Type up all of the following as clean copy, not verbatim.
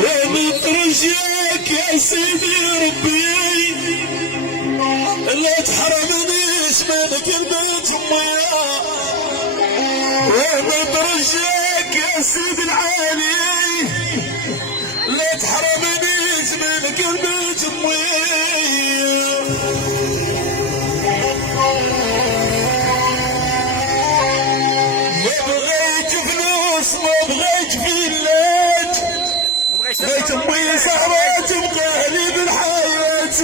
ونترجاك يا سيدي ربي لا تحرمنيش من كلمة امي، ونترجاك يا سيدي العالي لا تحرمنيش من كلمة امي. ما بغيت فلوس ما بغيت فيلات، بغيت امي زهرة تبقى لي بالحياة.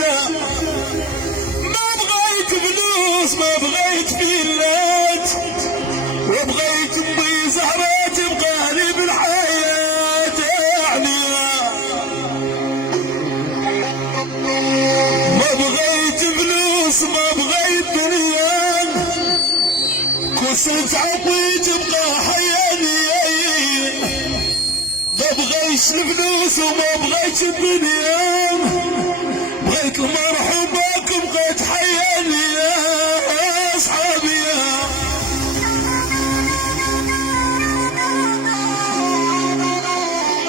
ما بغيت فلوس ما بغيت فيلات، وبغيت امي زهرة تبقى لي بالحياة. يعني ما بغيت فلوس ما بغيت دنيا، كسرت عقلي تبقى حياني. ما بغيتش الفلوس وما بغيتش الدنيا، بغيت المرحبا بقيت حياني يا اصحابي.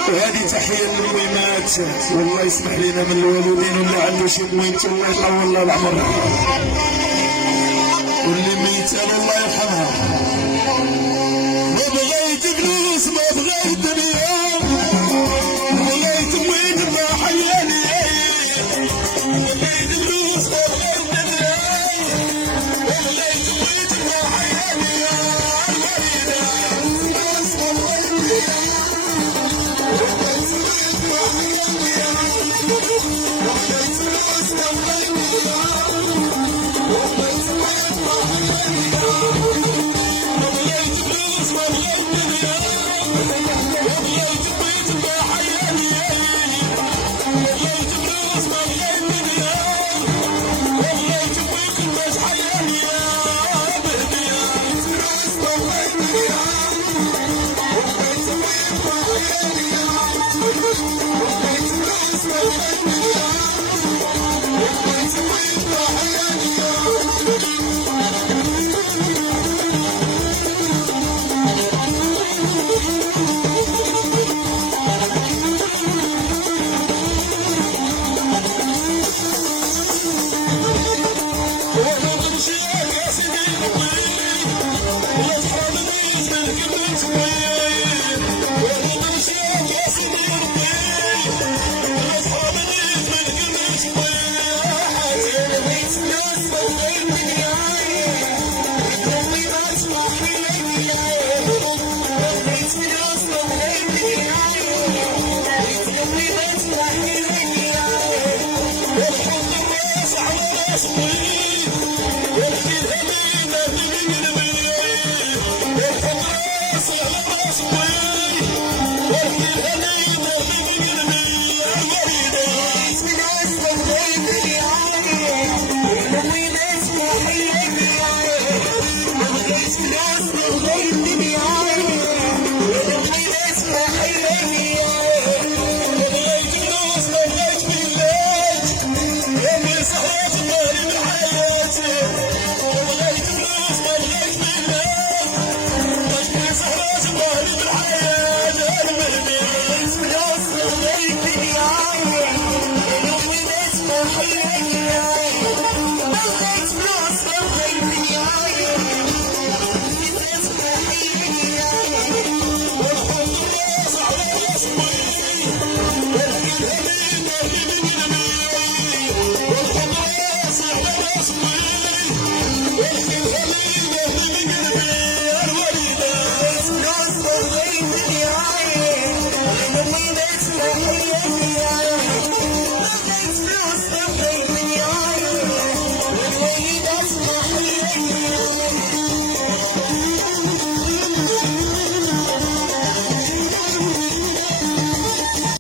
وهذه تحية للميمات، والله يسمح لنا من الوالدين واللي عنده شي مويت الله يطول له العمر، واللي ميت